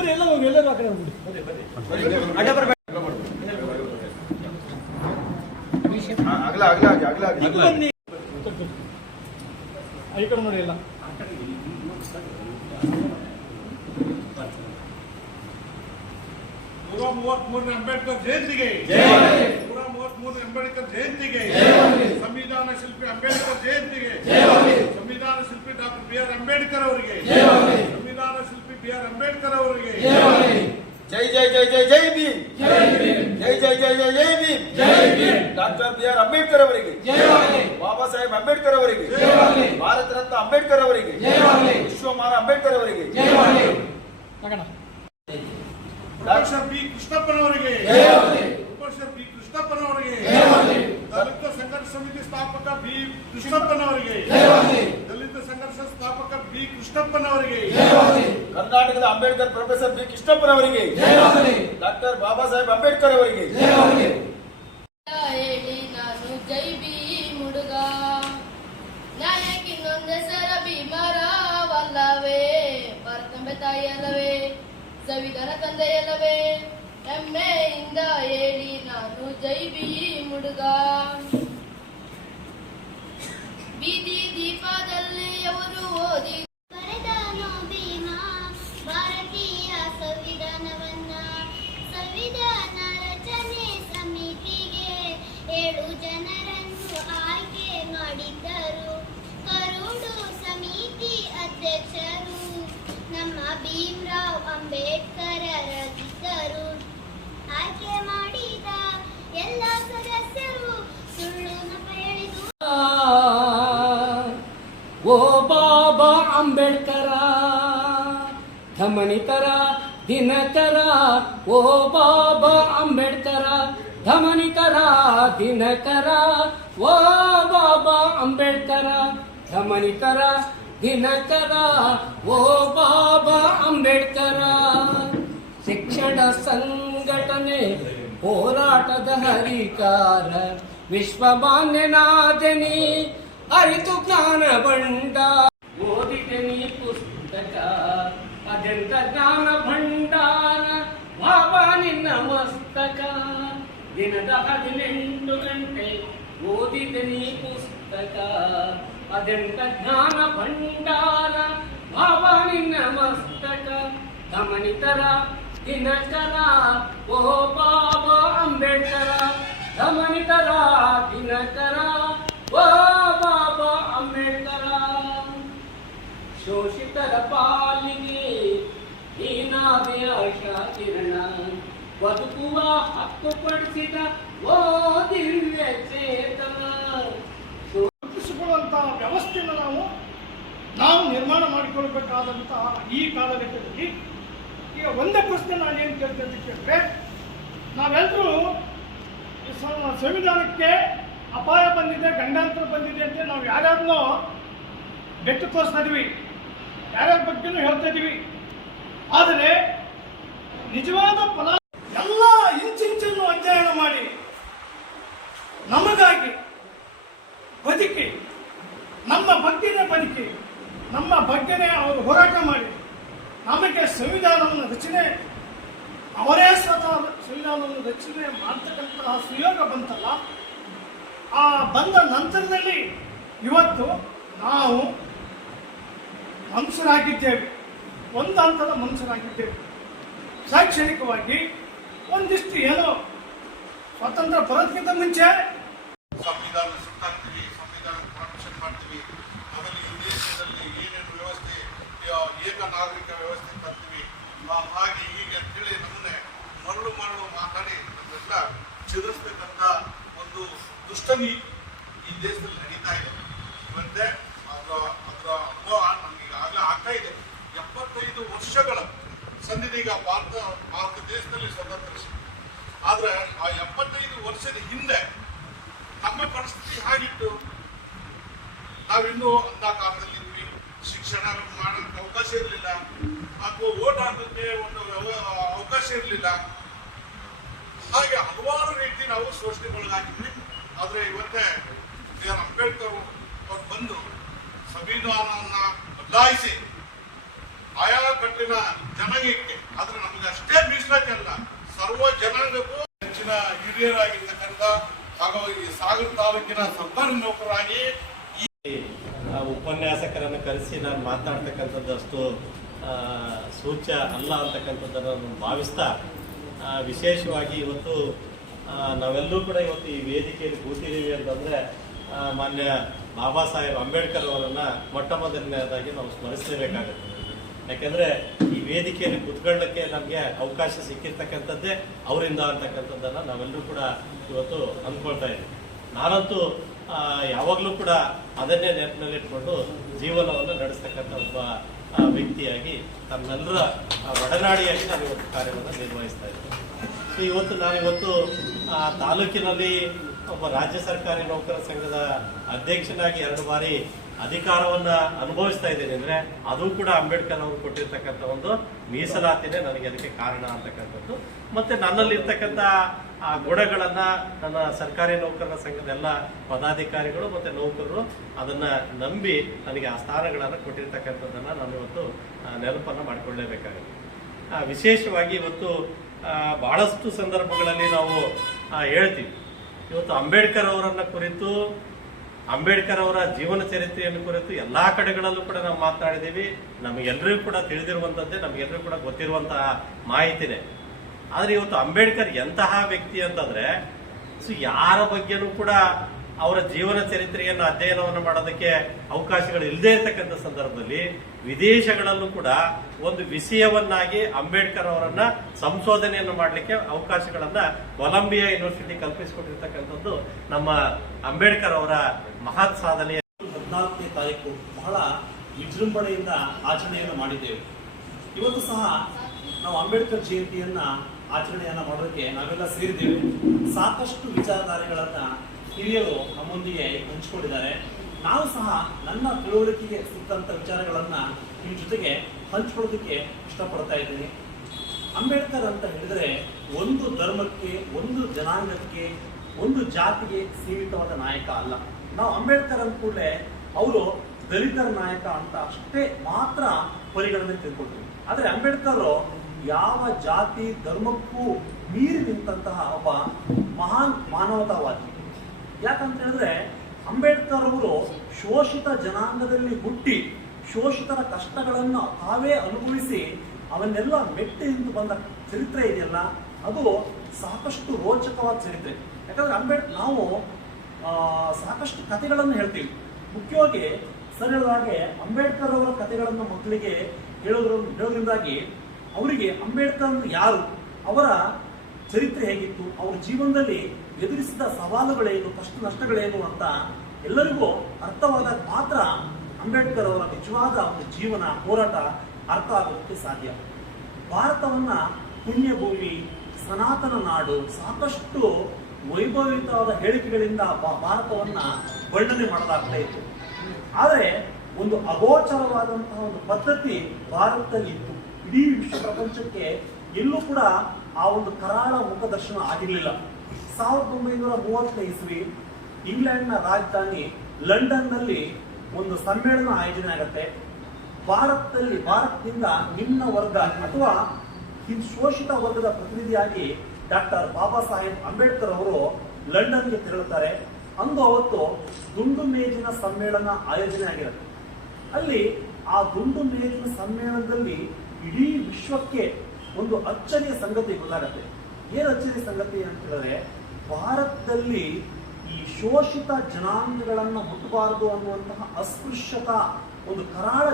ಬರೀ ಎಲ್ಲ ಹೋಗಿ ಎಲ್ಲರೂ ಆ ಕಡೆ ಹೋಗ್ಬಿಡಿ. ಈ ಕಡೆ ನೋಡಿ ಎಲ್ಲ ಅಂಬೇಡ್ಕರ್ ಜಯಂತಿಗೆ 133 ಅಂಬೇಡ್ಕರ್ ಜಯಂತಿಗೆ ಸಂವಿಧಾನ ಶಿಲ್ಪಿ ಅಂಬೇಡ್ಕರ್ ಜಯಂತಿಗೆ ಸಂವಿಧಾನ ಶಿಲ್ಪಿ ಡಾಕ್ಟರ್ ಬಿ ಆರ್ ಅಂಬೇಡ್ಕರ್ ಅವರಿಗೆ ಸಂವಿಧಾನ ಶಿಲ್ಪಿ ಬಿ ಆರ್ ಅಂಬೇಡ್ಕರ್ ಅವರಿಗೆ ಜೈ ಜೈ ಜೈ ಜೈ ಜೈ ಭೀಮ್ ಜೈ ಜೈ ಜೈ ಜೈ ಜೈ Bhim doctor B R Ambedkar ಅವರಿಗೆ ಬಾಬಾ ಸಾಹೇಬ್ ಅಂಬೇಡ್ಕರ್ ಅವರಿಗೆ ಭಾರತ ರತ್ನ ಅಂಬೇಡ್ಕರ್ ಅವರಿಗೆ ವಿಶ್ವಮಾನ ಅಂಬೇಡ್ಕರ್ ಅವರಿಗೆ ಪ್ರೊಫೆಸರ್ ಬಿ ಕೃಷ್ಣಪ್ಪನವರಿಗೆ ಪ್ರೊಫೆಸರ್ ಬಿ ಕೃಷ್ಣಪ್ಪನವರಿಗೆ ದಲಿತ ಸಂಘರ್ಷ ಸಮಿತಿ ಸ್ಥಾಪಕ ಬಿ ಕೃಷ್ಣಪ್ಪನವರಿಗೆ ದಲಿತ ಸಂಘರ್ಷ ಸ್ಥಾಪಕ ಬಿ ಕೃಷ್ಣಪ್ಪನವರಿಗೆ ಕರ್ನಾಟಕದ Ambedkar professor B ಕೃಷ್ಣಪ್ಪನವರಿಗೆ doctor Baba Saheb Ambedkar ಅವರಿಗೆ ಹೇಳಿ ನಾನು ಜೈ ಭೀಮ್ ಹುಡುಗ ನ್ಯಾಯಕ್ಕಿನ್ನೊಂದೆಸರ ಭೀಮರಾವಲ್ಲವೇ ಭಾರತಾಂಬೆ ತಾಯಿಯಲ್ಲವೇ ಸಂವಿಧಾನ ತಂದೆಯಲ್ಲವೇ ಹೆಮ್ಮೆಯಿಂದ ಹೇಳಿ ನಾನು ಜೈ ಭೀಮ್ ಹುಡುಗ ಬೀದಿ ದೀಪದಲ್ಲಿ ಅವರು ಓದಿ ಬರೆದನು ಭೀಮ ಭಾರತೀಯ ಸಂವಿಧಾನವನ್ನ ಸಂವಿಧಾನ ರಚನೆ ಸಮಿತಿಗೆ 7 ಜನರನ್ನು ಆಯ್ಕೆ ಮಾಡಿದ್ದರು. ಕರಡು ಸಮಿತಿ ಅಧ್ಯಕ್ಷರು ನಮ್ಮ ಭೀಮರಾವ್ ಅಂಬೇಡ್ಕರರಾಗಿದ್ದರು. ಆಯ್ಕೆ ಮಾಡಿದ ಎಲ್ಲ ಸದಸ್ಯರು ಸುಳ್ಳು ನಪ ಹೇಳಿದು. ಓ ಬಾಬಾ ಅಂಬೇಡ್ಕರ ಧಮನಿತರ ದಿನಕರ, ಓ ಬಾಬಾ ಅಂಬೇಡ್ಕರ ಧಮನಿತರ ದಿನಕರ, ಓ ಬಾಬಾ ಅಂಬೇಡ್ಕರ ಧಮನಿತರ ದಿನಕರ, ಓ ಬಾಬಾ ಅಂಬೇಡ್ಕರ. ಶಿಕ್ಷಣ ಸಂಘಟನೆ ಹೋರಾಟದ ಹರಿಕಾರ, ವಿಶ್ವಮಾನ್ಯನಾದನಿ ಅರಿತು ಜ್ಞಾನ ಭಂಡಾರ. ಓದಿದನಿ ಪುಸ್ತಕ ಅದೆಂತ ಜ್ಞಾನ ಭಂಡಾರ, ಬಾಬಾ ನಿನ್ನ ಮಸ್ತಕ. ದಿನದ 18 ಗಂಟೆ ಓದಿದನಿ ಪುಸ್ತಕ ಅದೆಂತ ಜ್ಞಾನ ಭಂಡಾರ, ಬಾಬಾ ನಿನ್ನ ಮಸ್ತಕ. ಧಮನಿತರ ದಿನಕರ, ಓ ಬಾಬಾ ಅಂಬೇಡ್ಕರ ಧಮನಿತರ ದಿನಕರ, ಓ ಬಾಬಾ ಅಂಬೇಡ್ಕರ. ಶೋಷಿತರ ಪಾಲಿಗೆ ಏನಾದೆ ಆಶಾ ಕಿರಣ, ಬದುಕುವ ಹಕ್ಕು ಪಡಿಸಿದ ಓ ದಿವ್ಯ ಚೇತನ. ರೂಪಿಸಿಕೊಳ್ಳುವಂತಹ ವ್ಯವಸ್ಥೆಯನ್ನು ನಾವು ನಿರ್ಮಾಣ ಮಾಡಿಕೊಳ್ಬೇಕಾದಂತಹ ಈ ಕಾಲಘಟ್ಟದಲ್ಲಿ ಈಗ ಒಂದೇ ಪ್ರಶ್ನೆ ನಾನು ಏನು ಕೇಳ್ತೇನೆ ಅಂತ ಕೇಳಿದ್ರೆ, ನಾವೆಲ್ಲರೂ ಸಂವಿಧಾನಕ್ಕೆ ಅಪಾಯ ಬಂದಿದೆ, ಗಂಡಾಂತರ ಬಂದಿದೆ ಅಂತ ನಾವು ಯಾರ್ಯಾರನ್ನೋ ಬೆಟ್ಟು ತೋರಿಸ್ತಾ ಇದೀವಿ, ಯಾರ್ಯಾರ ಬಗ್ಗೆನೂ ಹೇಳ್ತಾ ಇದೀವಿ. ಆದರೆ ನಿಜವಾದ ಫಲ ಎಲ್ಲ ಇಂಚಿಂಚನ್ನು ಅಧ್ಯಯನ ಮಾಡಿ ನಮಗಾಗಿ ಬದುಕಿ, ನಮ್ಮ ಬಗ್ಗೆನೇ ಬದುಕಿ, ನಮ್ಮ ಬಗ್ಗೆನೇ ಅವರು ಹೋರಾಟ ಮಾಡಿ ನಮಗೆ ಸಂವಿಧಾನವನ್ನು ರಚನೆ, ಅವರೇ ಸ್ವತಃ ಸಂವಿಧಾನವನ್ನು ರಚನೆ ಮಾಡ್ತಕ್ಕಂತಹ ಸುಯೋಗ ಬಂತಲ್ಲ, ಆ ಬಂದ ನಂತರದಲ್ಲಿ ಇವತ್ತು ನಾವು ಮನುಷ್ಯರಾಗಿದ್ದೇವೆ, ಒಂದು ಹಂತದ ಮನುಷ್ಯರಾಗಿದ್ದೇವೆ. ಶೈಕ್ಷಣಿಕವಾಗಿ ಒಂದಿಷ್ಟು ಏನೋ ಸ್ವಾತಂತ್ರ್ಯ ಬರೋದಕ್ಕಿಂತ ಮುಂಚೆ ಸಂವಿಧಾನ ಸುತ್ತಾಕ್ತೀವಿ, ಸಂವಿಧಾನ ಪ್ರೊಟೆಕ್ಷನ್ ಮಾಡ್ತೀವಿ, ಆಮೇಲೆ ಈ ದೇಶದಲ್ಲಿ ಏನೇನು ವ್ಯವಸ್ಥೆ, ಏಕ ನಾಗರಿಕ ವ್ಯವಸ್ಥೆ ತರ್ತೀವಿ, ಹಾಗೆ ಹೀಗೆ ಅಂತೇಳಿ ನಮ್ಮನ್ನೇ ಮರಳು ಮಾತಾಡಿ ನಮ್ಮೆಲ್ಲ ಚಿದರಿಸ್ಬೇಕಂತ ಒಂದು ದುಷ್ಟನಿ ಈ ದೇಶದಲ್ಲಿ ನಡೀತಾ ಇದೆ. ಇವತ್ತೇ ಅದರ ಅನುಭವ ನಮ್ಗೆ ಈಗಾಗಲೇ ಆಗ್ತಾ ಇದೆ. 75 ವರ್ಷಗಳ ಸಂದಿದೆ ಈಗ ಭಾರತ ದೇಶದಲ್ಲಿ ಸ್ವತಂತ್ರ. ಆದ್ರೆ ಆ 75 ವರ್ಷದ ಹಿಂದೆ ನಮ್ಮ ಪರಿಸ್ಥಿತಿ ಹಾಗಿತ್ತು. ನಾವಿನ್ನೂ ಅಂಧಕಾರದಲ್ಲಿದ್ವಿ, ಶಿಕ್ಷಣ ಮಾಡೋಕ್ಕೆ ಅವಕಾಶ ಇರಲಿಲ್ಲ, ಅಥವಾ ಓಟ್ ಹಾಕೋಕ್ಕೆ ಒಂದು ಅವಕಾಶ ಇರಲಿಲ್ಲ. ಹಾಗೆ ಹಲವಾರು ರೀತಿ ನಾವು ಶೋಷಣೆಗೊಳಗಾಗಿದ್ವಿ. ಆದರೆ ಇವತ್ತೇ ಬಿ ಆರ್ ಅಂಬೇಡ್ಕರ್ ಅವ್ರು ಬಂದು ಸಂವಿಧಾನವನ್ನ ಬದಲಾಯಿಸಿ ಆಯಾ ಕಟ್ಟಿನ ಜನಾಂಗಕ್ಕೆ, ಆದ್ರೆ ನಮಗೆ ಅಷ್ಟೇ ಮೀಸಲಾತಿ ಅಲ್ಲ, ಸರ್ವ ಜನಾಂಗಕ್ಕೂ ಹೆಚ್ಚಿನ ಹಿರಿಯರಾಗಿರ್ತಕ್ಕಂಥ ಹಾಗೂ ಈ ಸಾಗರ ತಾಲೂಕಿನ ಸರ್ಕಾರಿ ನೌಕರರಾಗಿ ಉಪನ್ಯಾಸಕರನ್ನು ಕರೆಸಿ ನಾನು ಮಾತನಾಡ್ತಕ್ಕಂಥದ್ದು ಅಷ್ಟು ಸೂಚ್ಯ ಅಲ್ಲ ಅಂತಕ್ಕಂಥದ್ದನ್ನು ನಾನು ಭಾವಿಸ್ತಾ, ವಿಶೇಷವಾಗಿ ಇವತ್ತು ನಾವೆಲ್ಲರೂ ಕೂಡ ಇವತ್ತು ಈ ವೇದಿಕೆಯಲ್ಲಿ ಕೂತಿದ್ದೀವಿ ಅಂತಂದರೆ ಮಾನ್ಯ ಬಾಬಾ ಸಾಹೇಬ್ ಅಂಬೇಡ್ಕರ್ ಅವರನ್ನು ಮೊಟ್ಟ ಮೊದಲನೇದಾಗಿ ನಾವು ಸ್ಮರಿಸಲೇಬೇಕಾಗುತ್ತೆ. ಯಾಕೆಂದರೆ ಈ ವೇದಿಕೆಯಲ್ಲಿ ಕುತ್ಕೊಳ್ಳಕ್ಕೆ ನಮಗೆ ಅವಕಾಶ ಸಿಕ್ಕಿರ್ತಕ್ಕಂಥದ್ದೇ ಅವರಿಂದ ಅಂತಕ್ಕಂಥದ್ದನ್ನು ನಾವೆಲ್ಲರೂ ಕೂಡ ಇವತ್ತು ಅಂದ್ಕೊಳ್ತಾ ಇದ್ದೀವಿ. ನಾನಂತೂ ಯಾವಾಗಲೂ ಕೂಡ ಅದನ್ನೇ ನೆನಪಿನಲ್ಲಿಟ್ಕೊಂಡು ಜೀವನವನ್ನು ನಡೆಸ್ತಕ್ಕಂಥ ಒಬ್ಬ ವ್ಯಕ್ತಿಯಾಗಿ ತಮ್ಮೆಲ್ಲರ ಒಡನಾಡಿಯಾಗಿ ನಾನು ಇವತ್ತು ಕಾರ್ಯವನ್ನು ನಿರ್ವಹಿಸ್ತಾ ಇದ್ದೀನಿ. ಸೊ ನಾನಿವತ್ತು ತಾಲೂಕಿನಲ್ಲಿ ಒಬ್ಬ ರಾಜ್ಯ ಸರ್ಕಾರಿ ನೌಕರರ ಸಂಘದ ಅಧ್ಯಕ್ಷನಾಗಿ 2 ಬಾರಿ ಅಧಿಕಾರವನ್ನ ಅನುಭವಿಸ್ತಾ ಇದ್ದೀನಿ ಅಂದ್ರೆ ಅದು ಕೂಡ ಅಂಬೇಡ್ಕರ್ ಅವರು ಕೊಟ್ಟಿರ್ತಕ್ಕಂಥ ಒಂದು ಮೀಸಲಾತಿನೇ ನನಗೆ ಅದಕ್ಕೆ ಕಾರಣ ಅಂತಕ್ಕಂಥದ್ದು. ಮತ್ತೆ ನನ್ನಲ್ಲಿ ಇರ್ತಕ್ಕಂಥ ಆ ಗುಣಗಳನ್ನ ನನ್ನ ಸರ್ಕಾರಿ ನೌಕರರ ಸಂಘದ ಎಲ್ಲ ಪದಾಧಿಕಾರಿಗಳು ಮತ್ತೆ ನೌಕರರು ಅದನ್ನ ನಂಬಿ ನನಗೆ ಆ ಸ್ಥಾನಗಳನ್ನು ಕೊಟ್ಟಿರ್ತಕ್ಕಂಥದ್ದನ್ನ ನಾನು ಇವತ್ತು ನೆನಪನ್ನ ಮಾಡಿಕೊಳ್ಳಲೇಬೇಕಾಗುತ್ತೆ. ವಿಶೇಷವಾಗಿ ಇವತ್ತು ಬಹಳಷ್ಟು ಸಂದರ್ಭಗಳಲ್ಲಿ ನಾವು ಹೇಳ್ತೀವಿ, ಇವತ್ತು ಅಂಬೇಡ್ಕರ್ ಅವರನ್ನ ಕುರಿತು, ಅಂಬೇಡ್ಕರ್ ಅವರ ಜೀವನ ಚರಿತ್ರೆಯನ್ನು ಕುರಿತು ಎಲ್ಲಾ ಕಡೆಗಳಲ್ಲೂ ಕೂಡ ನಾವು ಮಾತನಾಡಿದ್ದೀವಿ. ನಮಗೆಲ್ಲರಿಗೂ ಕೂಡ ತಿಳಿದಿರುವಂತದ್ದೇ, ನಮಗೆಲ್ಲರಿಗೂ ಕೂಡ ಗೊತ್ತಿರುವಂತಹ ಮಾಹಿತಿನೇ. ಆದ್ರೆ ಇವತ್ತು ಅಂಬೇಡ್ಕರ್ ಎಂತಹ ವ್ಯಕ್ತಿ ಅಂತಂದ್ರೆ, ಯಾರ ಬಗ್ಗೆನೂ ಕೂಡ ಅವರ ಜೀವನ ಚರಿತ್ರೆಯನ್ನು ಅಧ್ಯಯನವನ್ನು ಮಾಡೋದಕ್ಕೆ ಅವಕಾಶಗಳು ಇಲ್ಲದೆ ಇರತಕ್ಕಂಥ ಸಂದರ್ಭದಲ್ಲಿ ವಿದೇಶಗಳಲ್ಲೂ ಕೂಡ ಒಂದು ವಿಷಯವನ್ನಾಗಿ ಅಂಬೇಡ್ಕರ್ ಅವರನ್ನ ಸಂಶೋಧನೆಯನ್ನು ಮಾಡಲಿಕ್ಕೆ ಅವಕಾಶಗಳನ್ನ ಕೊಲಂಬಿಯಾ ಯೂನಿವರ್ಸಿಟಿ ಕಲ್ಪಿಸಿಕೊಟ್ಟಿರ್ತಕ್ಕಂಥದ್ದು ನಮ್ಮ ಅಂಬೇಡ್ಕರ್ ಅವರ ಮಹತ್ ಸಾಧನೆಯ 14ನೇ ತಾರೀಕು ಬಹಳ ವಿಜೃಂಭಣೆಯಿಂದ ಆಚರಣೆಯನ್ನು ಮಾಡಿದ್ದೇವೆ. ಇವತ್ತು ಸಹ ನಾವು ಅಂಬೇಡ್ಕರ್ ಜಯಂತಿಯನ್ನ ಆಚರಣೆಯನ್ನ ಮಾಡೋದಕ್ಕೆ ನಾವೆಲ್ಲ ಸೇರಿದ್ದೇವೆ. ಸಾಕಷ್ಟು ವಿಚಾರಧಾರೆಗಳನ್ನ ಹಿರಿಯರು ನಮ್ಮೊಂದಿಗೆ ಹಂಚಿಕೊಂಡಿದ್ದಾರೆ. ನಾವು ಸಹ ನನ್ನ ತಿಳುವಳಿಕೆಗೆ ಸಿಕ್ಕಂತ ವಿಚಾರಗಳನ್ನ ನಿಮ್ಮ ಜೊತೆಗೆ ಹಂಚಿಕೊಳ್ಳೋದಕ್ಕೆ ಇಷ್ಟಪಡ್ತಾ ಇದ್ದೀನಿ. ಅಂಬೇಡ್ಕರ್ ಅಂತ ಹೇಳಿದ್ರೆ ಒಂದು ಧರ್ಮಕ್ಕೆ, ಒಂದು ಜನಾಂಗಕ್ಕೆ, ಒಂದು ಜಾತಿಗೆ ಸೀಮಿತವಾದ ನಾಯಕ ಅಲ್ಲ. ನಾವು ಅಂಬೇಡ್ಕರ್ ಅಂದ ಕೂಡಲೇ ಅವರು ದಲಿತರ ನಾಯಕ ಅಂತ ಅಷ್ಟೇ ಮಾತ್ರ ಪರಿಗಣನೆ ತೆಗೆದುಕೊಳ್ತೀವಿ. ಆದ್ರೆ ಅಂಬೇಡ್ಕರ್ ಯಾವ ಜಾತಿ ಧರ್ಮಕ್ಕೂ ಮೀರಿ ನಿಂತಹ ಒಬ್ಬ ಮಹಾನ್ ಮಾನವತಾವಾದಿ. ಯಾಕಂತ ಹೇಳಿದ್ರೆ ಅಂಬೇಡ್ಕರ್ ಅವರು ಶೋಷಿತ ಜನಾಂಗದಲ್ಲಿ ಹುಟ್ಟಿ ಶೋಷಿತರ ಕಷ್ಟಗಳನ್ನು ತಾವೇ ಅನುಭವಿಸಿ ಅವನ್ನೆಲ್ಲ ಮೆಟ್ಟಿ ನಿಂತು ಬಂದ ಚರಿತ್ರೆ ಇದೆಯಲ್ಲ, ಅದು ಸಾಕಷ್ಟು ರೋಚಕವಾದ ಚರಿತ್ರೆ. ಯಾಕಂದ್ರೆ ನಾವು ಸಾಕಷ್ಟು ಕಥೆಗಳನ್ನು ಹೇಳ್ತೀವಿ. ಮುಖ್ಯವಾಗಿ ಸರ್ ಹೇಳಿದ ಹಾಗೆ ಅಂಬೇಡ್ಕರ್ ಅವರ ಕಥೆಗಳನ್ನು ಮಕ್ಕಳಿಗೆ ಹೇಳೋದ್ರಿಂದಾಗಿ ಅವರಿಗೆ ಅಂಬೇಡ್ಕರ್ ಯಾರು, ಅವರ ಚರಿತ್ರೆ ಹೇಗಿತ್ತು, ಅವರ ಜೀವನದಲ್ಲಿ ಎದುರಿಸಿದ ಸವಾಲುಗಳೇನು, ಕಷ್ಟ ನಷ್ಟಗಳೇನು ಅಂತ ಎಲ್ಲರಿಗೂ ಅರ್ಥವಾದಾಗ ಮಾತ್ರ ಅಂಬೇಡ್ಕರ್ ಅವರ ನಿಜವಾದ ಒಂದು ಜೀವನ ಹೋರಾಟ ಅರ್ಥ ಆಗೋದಕ್ಕೆ ಸಾಧ್ಯ. ಭಾರತವನ್ನ ಪುಣ್ಯಭೂಮಿ, ಸನಾತನ ನಾಡು, ಸಾಕಷ್ಟು ವೈಭವಿತವಾದ ಹೇಳಿಕೆಗಳಿಂದ ಭಾರತವನ್ನ ವರ್ಣನೆ ಮಾಡಲಾಗ್ತಾ ಇತ್ತು. ಆದರೆ ಒಂದು ಅಗೋಚರವಾದಂತಹ ಒಂದು ಪದ್ಧತಿ ಭಾರತದಲ್ಲಿ ಇತ್ತು. ಇಡೀ ವಿಶ್ವ ಪ್ರಪಂಚಕ್ಕೆ ಎಲ್ಲೂ ಕೂಡ ಆ ಒಂದು ಕರಾಳ ಮುಖದರ್ಶನ ಆಗಿರಲಿಲ್ಲ. 1930ನೇ ಇಸ್ವಿ ಇಂಗ್ಲೆಂಡ್ನ ರಾಜಧಾನಿ ಲಂಡನ್ನಲ್ಲಿ ಒಂದು ಸಮ್ಮೇಳನ ಆಯೋಜನೆ ಆಗುತ್ತೆ. ಭಾರತದಿಂದ ನಿಮ್ನ ವರ್ಗ ಅಥವಾ ಶೋಷಿತ ವರ್ಗದ ಪ್ರತಿನಿಧಿಯಾಗಿ ಡಾಕ್ಟರ್ ಬಾಬಾ ಸಾಹೇಬ್ ಅಂಬೇಡ್ಕರ್ ಅವರು ಲಂಡನ್ಗೆ ತೆರಳುತ್ತಾರೆ. ಅವತ್ತು ದುಂಡು ಮೇಜಿನ ಸಮ್ಮೇಳನ ಆಯೋಜನೆ ಆಗಿರುತ್ತೆ. ಅಲ್ಲಿ ಆ ದುಂಡು ಮೇಜಿನ ಸಮ್ಮೇಳನದಲ್ಲಿ ಇಡೀ ವಿಶ್ವಕ್ಕೆ ಒಂದು ಅಚ್ಚರಿಯ ಸಂಗತಿ ಗೊತ್ತಾಗತ್ತೆ. ಏನು ಅಚ್ಚರಿಯ ಸಂಗತಿ ಅಂತ ಹೇಳಿದ್ರೆ, ಭಾರತದಲ್ಲಿ ಈ ಶೋಷಿತ ಜನಾಂಗಗಳನ್ನ ಹುಟ್ಟಬಾರದು ಅನ್ನುವಂತಹ ಅಸ್ಪೃಶ್ಯತಾ ಒಂದು ಕರಾಳ